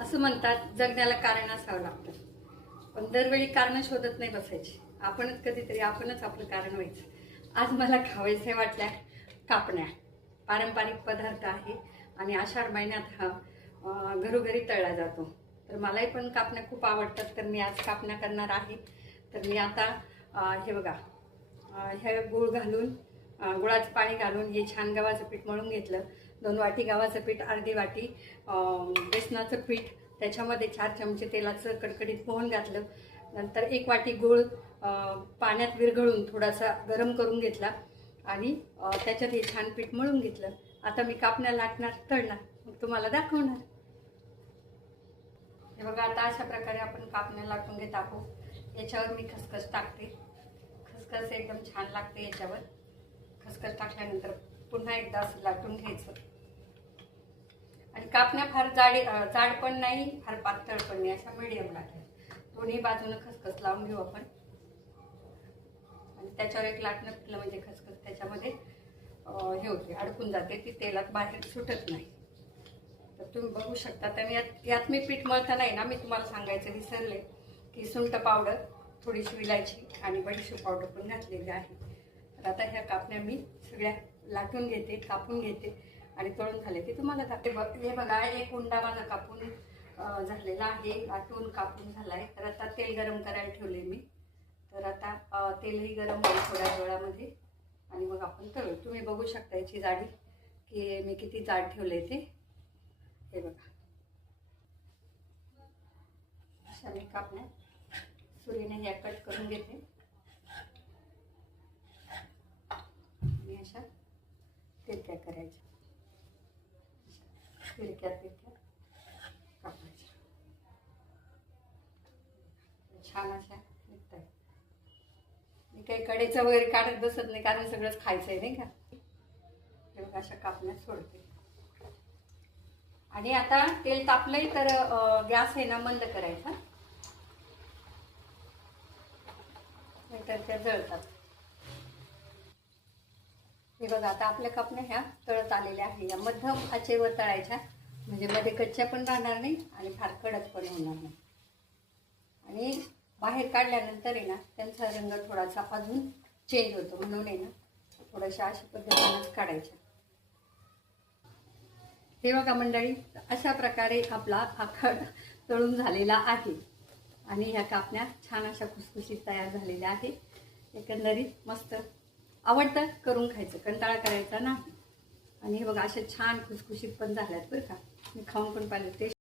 असं म्हणतात जगण्याला कारण असावं लागतं, पण दरवेळी कारण शोधत नाही बसायची. आपणच कधीतरी आपणच आपलं कारण व्हायचं. आज मला खावायचे वाटल्या कापण्या. पारंपरिक पदार्थ आहे आणि आषाढ महिन्यात हा घरोघरी तळला जातो. तर मलाही पण कापण्या खूप आवडतात, तर मी आज कापण्या करणार आहे. तर मी आता हे बघा, हे गूळ घालून गुळाचं पाणी घालून हे छान गव्हाचं पीठ मळून घेतलं. 2 वाटी गव्हाचं पीठ, अर्धी वाटी बेसनाचं पीठ, त्याच्यामध्ये 4 चमचे तेलाचं कडकडीत मोहन घातलं. नंतर 1 वाटी गूळ पाण्यात विरघळून थोडासा गरम करून घेतला आणि त्याच्यात हे छान पीठ मळून घेतलं. आता मी कापण्या लाटणार, तळणार, मग तुम्हाला दाखवणार. हे बघा, आता अशा प्रकारे आपण कापण्या लाटून घेत आहोत. याच्यावर मी खसखस टाकते. खसखस एकदम छान लागते याच्यावर. खसखस टाकल्यानंतर पुन्हा एकदा असं लाटून घ्यायचं. आणि कापण्या फार जाड पण नाही, फार पातळ पण नाही, अशा मीडियम लाटायच्या. दोन्ही बाजूनं खसखस लावून घेऊ आपण. आणि त्याच्यावर एक लाटणं फिरलं म्हणजे खसखस त्याच्यामध्ये हे होते, अडकून जाते, ती तेलात बाहेर सुटत नाही. तर तुम्ही बघू शकता. तर यात मी पीठ मळताना आहे ना, मी तुम्हाला सांगायचं विसरले की सुंठ पावडर, थोडीशी विलायची आणि बडीशेप पावडर पण घातलेली आहे. तर आता ह्या कापण्या मी सगळ्या लाटून घेते, कापून घेते आणि तळून झाले ते तुम्हाला दाखवते. हे बघा, एक उंडा माझा कापून झालेला आहे, लाटून कापून झालाय. तर आता तेल गरम करायला ठेवले मी. तर आता तेलही गरम होईल थोड्या वेळामध्ये आणि मग आपण तळू. तुम्ही बघू शकता याची जाडी, की मी किती जाड ठेवले ते. हे बघा, अशा मी कापण्या सुरीने या कट करून घेते आणि अशा तिरक्या करायच्या. तिरक्या तिरक्या कापायच्या. छान अशा निघतात. मी काही कडेचं वगैरे काढत बसत नाही, कारण सगळंच खायचं आहे, नाही का. हे बघा, अशा कापण्या सोडते. आणि आता तेल तापलंय तर गॅस आहे ना मंद करायचा, नाहीतर त्या जळतात. हे बघा, आता आपल्या कापण्या ह्या तळत आलेल्या आहे. या मध्यम आचेवर तळायच्या, म्हणजे मध्ये कच्च्या पण राहणार नाही आणि फार कडक पण होणार नाही. आणि बाहेर काढल्यानंतर आहे ना, त्यांचा रंग थोडासा अजून चेंज होतो, म्हणून आहे ना थोड्याशा अशा पद्धतीनेच काढायच्या. हे बघा मंडळी, अशा प्रकारे आपला आखाड तळून झालेला आहे आणि ह्या कापण्या छान अशा खुसखुशीत तयार झालेल्या आहे. एकंदरीत मस्त आवडतं, करून खायचं, कंटाळा करायचा नाही. आणि हे बघा, अशा छान खुसखुशीत पण झाल्यात बरं का. मी खाऊन पण पाहिले, टेस्ट